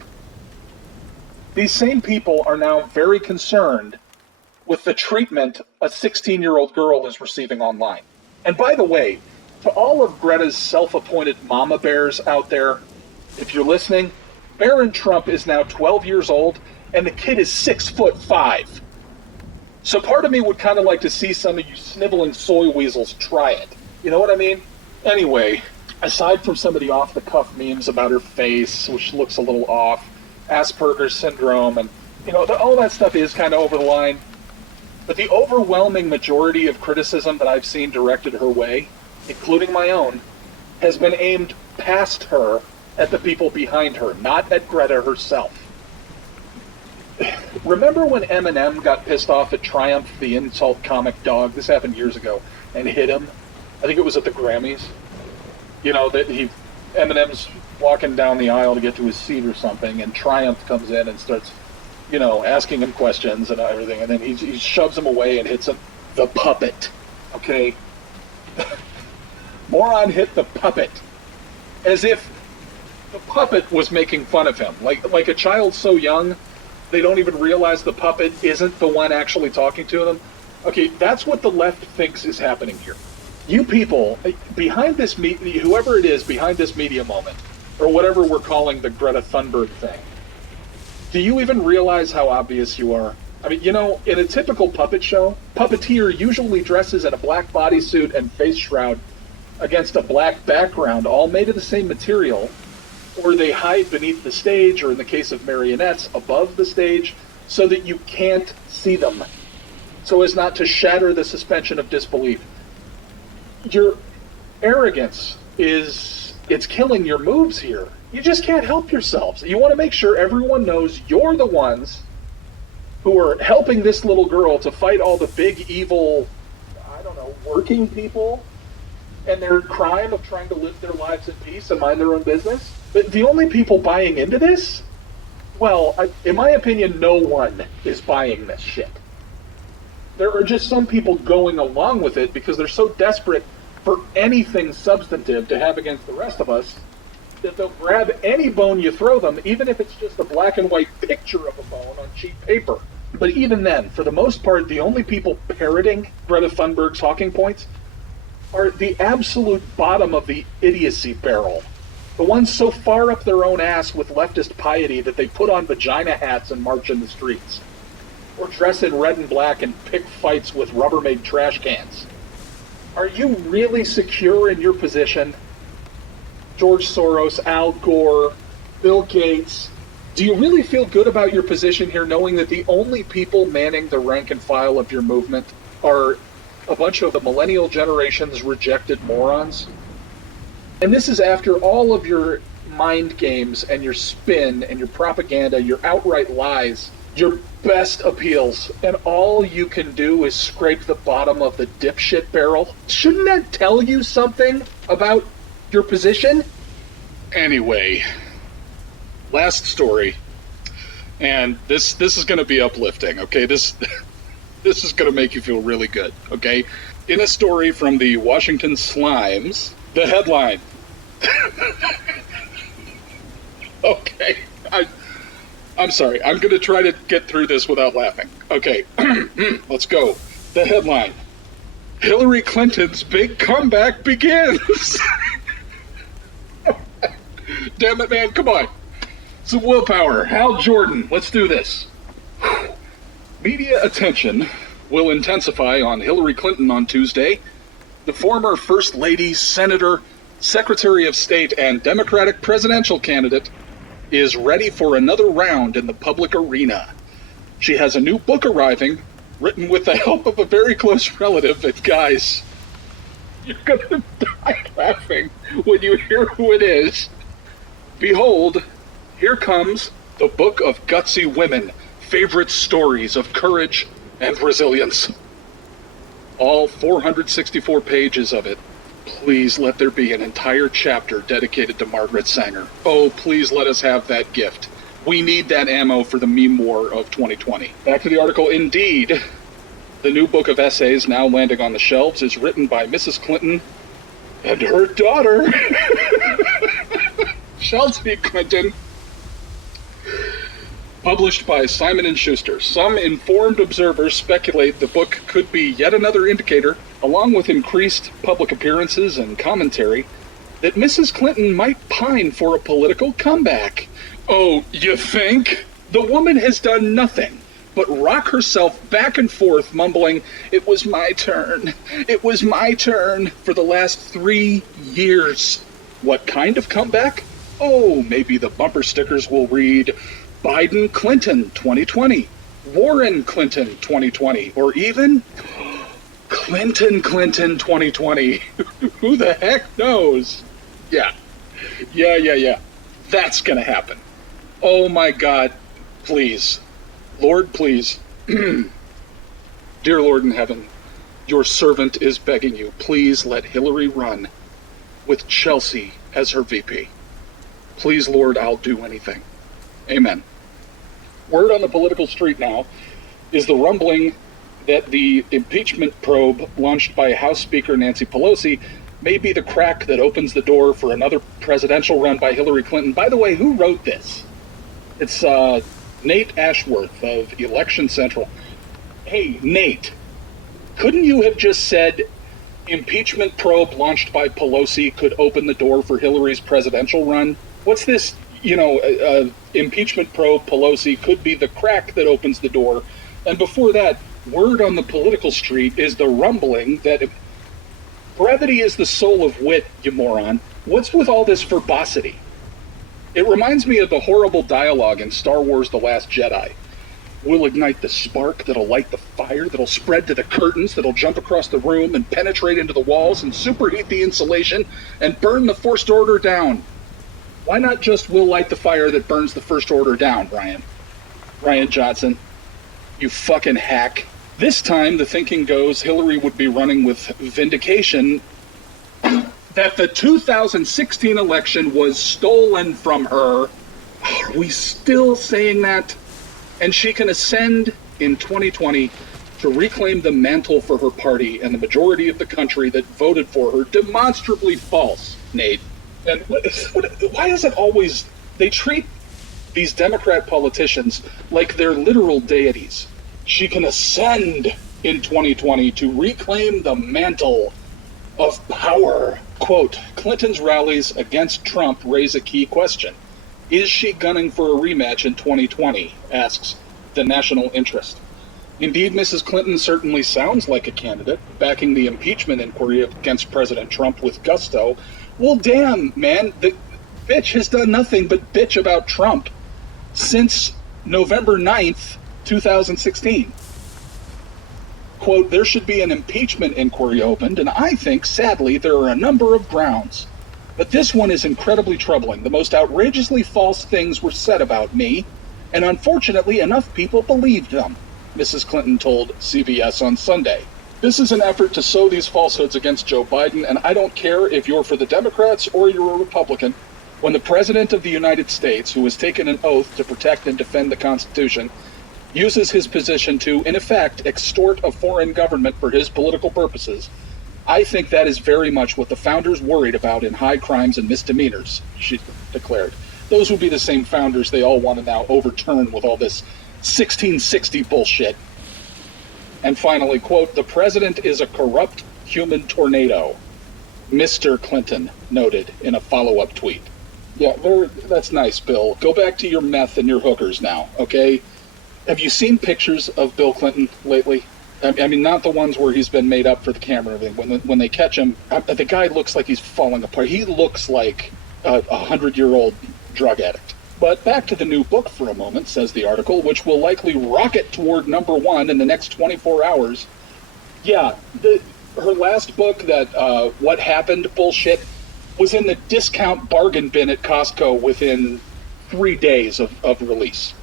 These same people are now very concerned with the treatment a 16-year-old girl is receiving online. And by the way, to all of Greta's self-appointed mama bears out there, if you're listening, Barron Trump is now 12 years old, and the kid is 6'5". So part of me would kind of like to see some of you sniveling soy weasels try it. You know what I mean? Anyway, aside from some of the off-the-cuff memes about her face, which looks a little off, Asperger's syndrome, and, all that stuff is kind of over the line, but the overwhelming majority of criticism that I've seen directed her way, including my own, has been aimed past her at the people behind her, not at Greta herself. Remember when Eminem got pissed off at Triumph, the insult comic dog? This happened years ago, and hit him. I think it was at the Grammys. That Eminem's walking down the aisle to get to his seat or something, and Triumph comes in and starts, asking him questions and everything, and then he shoves him away and hits him. The puppet, okay? Moron hit the puppet, as if the puppet was making fun of him. Like a child so young, they don't even realize the puppet isn't the one actually talking to them. Okay, that's what the left thinks is happening here. You people, behind this whoever it is behind this media moment, or whatever we're calling the Greta Thunberg thing, do you even realize how obvious you are? I mean, in a typical puppet show, puppeteer usually dresses in a black bodysuit and face shroud against a black background, all made of the same material, or they hide beneath the stage, or in the case of marionettes, above the stage, so that you can't see them, so as not to shatter the suspension of disbelief. Your arrogance it's killing your moves here. You just can't help yourselves. You want to make sure everyone knows you're the ones who are helping this little girl to fight all the big, evil, working people and their crime of trying to live their lives in peace and mind their own business. But the only people buying into this, well, in my opinion, no one is buying this shit. There are just some people going along with it because they're so desperate for anything substantive to have against the rest of us, that they'll grab any bone you throw them, even if it's just a black and white picture of a bone on cheap paper. But even then, for the most part, the only people parroting Greta Thunberg's talking points are the absolute bottom of the idiocy barrel. The ones so far up their own ass with leftist piety that they put on vagina hats and march in the streets. Or dress in red and black and pick fights with Rubbermaid trash cans. Are you really secure in your position? George Soros, Al Gore, Bill Gates. Do you really feel good about your position here, knowing that the only people manning the rank and file of your movement are a bunch of the millennial generation's rejected morons? And this is after all of your mind games and your spin and your propaganda, your outright lies, your best appeals, and all you can do is scrape the bottom of the dipshit barrel. Shouldn't that tell you something about your position? Anyway, last story, and this is going to be uplifting, okay? This is going to make you feel really good, okay? In a story from the Washington Slimes, the headline. Okay, I'm sorry. I'm going to try to get through this without laughing. Okay, let's go. The headline: Hillary Clinton's big comeback begins. Damn it, man, come on. Some willpower. Hal Jordan, let's do this. Media attention will intensify on Hillary Clinton on Tuesday. The former First Lady, Senator, Secretary of State, and Democratic presidential candidate is ready for another round in the public arena. She has a new book arriving, written with the help of a very close relative. And guys, you're gonna die laughing when you hear who it is. Behold, here comes the Book of Gutsy Women, favorite stories of courage and resilience. All 464 pages of it. Please let there be an entire chapter dedicated to Margaret Sanger. Oh, please let us have that gift. We need that ammo for the meme war of 2020. Back to the article. Indeed, the new book of essays now landing on the shelves is written by Mrs. Clinton and her daughter, Chelsea Clinton. Published by Simon & Schuster. Some informed observers speculate the book could be yet another indicator, along with increased public appearances and commentary, that Mrs. Clinton might pine for a political comeback. Oh, you think? The woman has done nothing but rock herself back and forth, mumbling, "It was my turn. It was my turn," for the last 3 years. What kind of comeback? Oh, maybe the bumper stickers will read, Biden Clinton 2020, Warren Clinton 2020, or even Clinton 2020. Who the heck knows? Yeah. That's gonna happen. Oh my God, please. Lord, please. Dear Lord in heaven, your servant is begging you, please let Hillary run with Chelsea as her VP. Please, Lord, I'll do anything. Amen. Word on the political street now is the rumbling that the impeachment probe launched by House Speaker Nancy Pelosi may be the crack that opens the door for another presidential run by Hillary Clinton. By the way, who wrote this? It's Nate Ashworth of Election Central. Hey, Nate, couldn't you have just said impeachment probe launched by Pelosi could open the door for Hillary's presidential run? What's this, impeachment probe Pelosi could be the crack that opens the door? And before that, word on the political street is the rumbling that brevity is the soul of wit, you moron. What's with all this verbosity? It reminds me of the horrible dialogue in Star Wars The Last Jedi. We'll ignite the spark that'll light the fire, that'll spread to the curtains, that'll jump across the room and penetrate into the walls and superheat the insulation and burn the First Order down. Why not just we'll light the fire that burns the First Order down, Ryan Johnson? You fucking hack. This time, the thinking goes Hillary would be running with vindication that the 2016 election was stolen from her. Are we still saying that? And she can ascend in 2020 to reclaim the mantle for her party and the majority of the country that voted for her. Demonstrably false, Nate. And why is it always they treat these Democrat politicians like they're literal deities? She can ascend in 2020 to reclaim the mantle of power. Quote, Clinton's rallies against Trump raise a key question. Is she gunning for a rematch in 2020? Asks the National Interest. Indeed, Mrs. Clinton certainly sounds like a candidate, backing the impeachment inquiry against President Trump with gusto. Well, damn, man, the bitch has done nothing but bitch about Trump since November 9th, 2016. Quote, there should be an impeachment inquiry opened, and I think, sadly, there are a number of grounds. But this one is incredibly troubling. The most outrageously false things were said about me, and unfortunately enough people believed them, Mrs. Clinton told CBS on Sunday. This is an effort to sow these falsehoods against Joe Biden, and I don't care if you're for the Democrats or you're a Republican. When the President of the United States, who has taken an oath to protect and defend the Constitution, uses his position to, in effect, extort a foreign government for his political purposes, I think that is very much what the founders worried about in high crimes and misdemeanors, she declared. Those would be the same founders they all want to now overturn with all this 1660 bullshit. And finally, quote, the president is a corrupt human tornado, Mr. Clinton noted in a follow-up tweet. Yeah, that's nice, Bill. Go back to your meth and your hookers now, okay? Have you seen pictures of Bill Clinton lately? I mean, not the ones where he's been made up for the camera. When they catch him, the guy looks like he's falling apart. He looks like a 100-year-old drug addict. But back to the new book for a moment, says the article, which will likely rocket toward #1 in the next 24 hours. Yeah, her last book, that What Happened bullshit, was in the discount bargain bin at Costco within 3 days of release.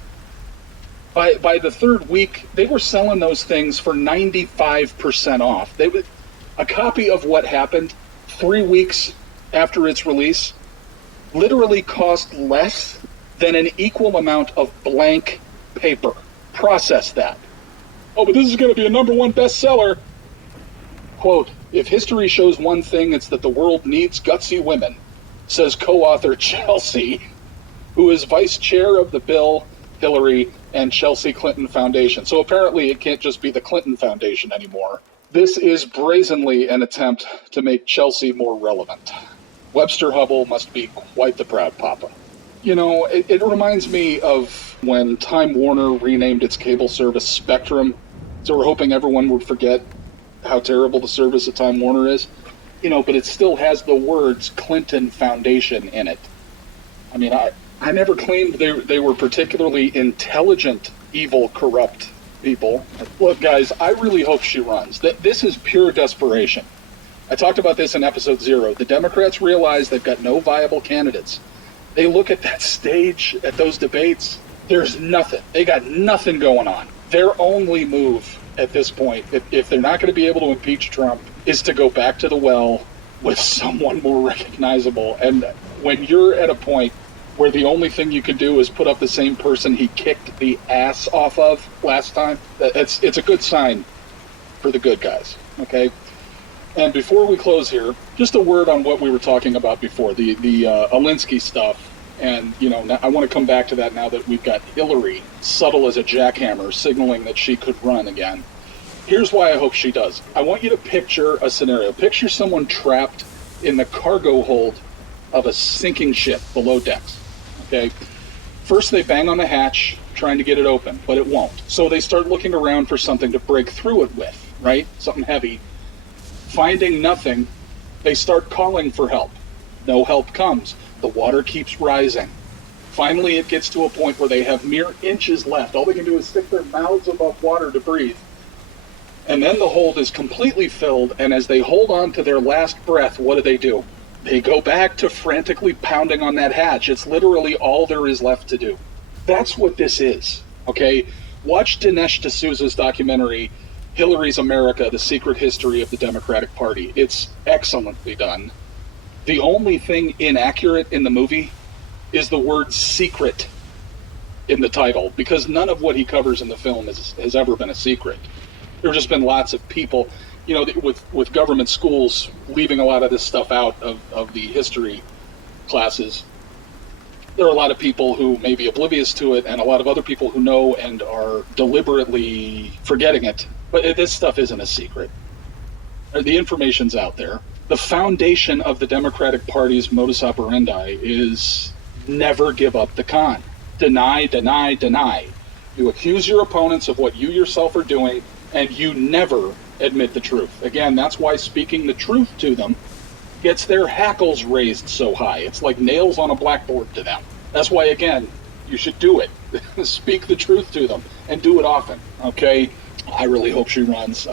By the third week, they were selling those things for 95% off. A copy of What Happened 3 weeks after its release literally cost less than an equal amount of blank paper. Process that. Oh, but this is going to be a #1 bestseller. Quote, if history shows one thing, it's that the world needs gutsy women, says co-author Chelsea, who is vice chair of the Bill, Hillary, and Chelsea Clinton Foundation. So apparently it can't just be the Clinton Foundation anymore. This is brazenly an attempt to make Chelsea more relevant. Webster Hubble must be quite the proud papa. You know, it reminds me of when Time Warner renamed its cable service Spectrum. So we're hoping everyone would forget how terrible the service at Time Warner is. You know, but it still has the words Clinton Foundation in it. I mean, I never claimed they were particularly intelligent, evil, corrupt people. Look, guys, I really hope she runs. This is pure desperation. I talked about this in episode 0. The Democrats realize they've got no viable candidates. They look at that stage, at those debates, there's nothing. They got nothing going on. Their only move at this point, if they're not going to be able to impeach Trump, is to go back to the well with someone more recognizable. And when you're at a point where the only thing you can do is put up the same person he kicked the ass off of last time, it's a good sign for the good guys, okay? And before we close here, just a word on what we were talking about before, the Alinsky stuff. And, you know, I want to come back to that now that we've got Hillary, subtle as a jackhammer, signaling that she could run again. Here's why I hope she does. I want you to picture a scenario. Picture someone trapped in the cargo hold of a sinking ship below decks, okay? First, they bang on the hatch, trying to get it open, but it won't. So they start looking around for something to break through it with, right? Something heavy. Finding nothing, they start calling for help. No help comes. The water keeps rising. Finally, it gets to a point where they have mere inches left. All they can do is stick their mouths above water to breathe. And then the hold is completely filled, and as they hold on to their last breath, what do? They go back to frantically pounding on that hatch. It's literally all there is left to do. That's what this is, okay? Watch Dinesh D'Souza's documentary, Hillary's America, The Secret History of the Democratic Party. It's excellently done. The only thing inaccurate in the movie is the word secret in the title, because none of what he covers in the film has ever been a secret. There have just been lots of people, with government schools leaving a lot of this stuff out of the history classes. There are a lot of people who may be oblivious to it, and a lot of other people who know and are deliberately forgetting it. But this stuff isn't a secret. The information's out there. The foundation of the Democratic Party's modus operandi is never give up the con. Deny, deny, deny. You accuse your opponents of what you yourself are doing, and you never admit the truth. Again, that's why speaking the truth to them gets their hackles raised so high. It's like nails on a blackboard to them. That's why, again, you should do it. Speak the truth to them, and do it often, okay? I really hope she runs.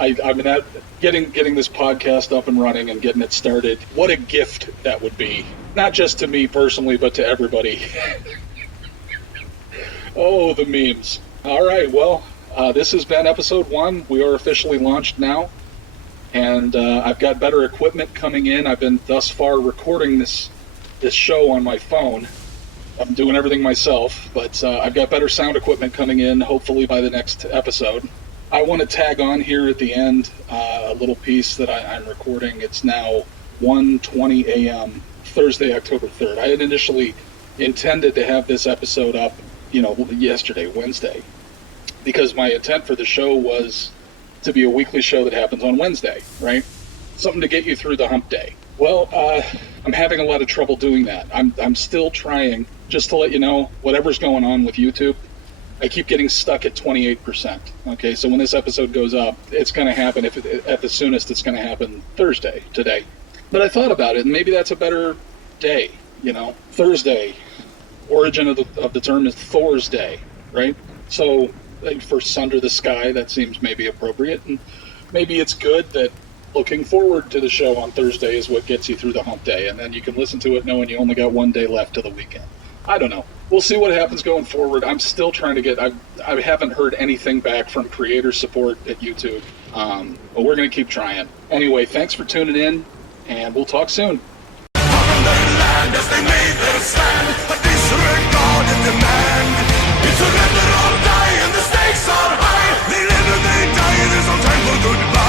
Getting this podcast up and running and getting it started, what a gift that would be. Not just to me personally, but to everybody. Oh, the memes. All right, well, this has been episode 1. We are officially launched now, and I've got better equipment coming in. I've been thus far recording this show on my phone. I'm doing everything myself, but I've got better sound equipment coming in, hopefully by the next episode. I want to tag on here at the end a little piece that I'm recording. It's now 1:20 a.m., Thursday, October 3rd. I had initially intended to have this episode up, yesterday, Wednesday, because my intent for the show was to be a weekly show that happens on Wednesday, right? Something to get you through the hump day. Well, I'm having a lot of trouble doing that. I'm still trying. Just to let you know, whatever's going on with YouTube, I keep getting stuck at 28%. Okay, so when this episode goes up, it's going to happen, at the soonest, it's going to happen Thursday, today. But I thought about it, and maybe that's a better day, Thursday. Origin of the term is Thor's Day, right? So for Sunder the Sky, that seems maybe appropriate, and maybe it's good that looking forward to the show on Thursday is what gets you through the hump day, and then you can listen to it knowing you only got one day left to the weekend. I don't know. We'll see what happens going forward. I'm still trying to get... I haven't heard anything back from creator support at YouTube, but we're going to keep trying. Anyway, thanks for tuning in, and we'll talk soon. From the land as they made their stand.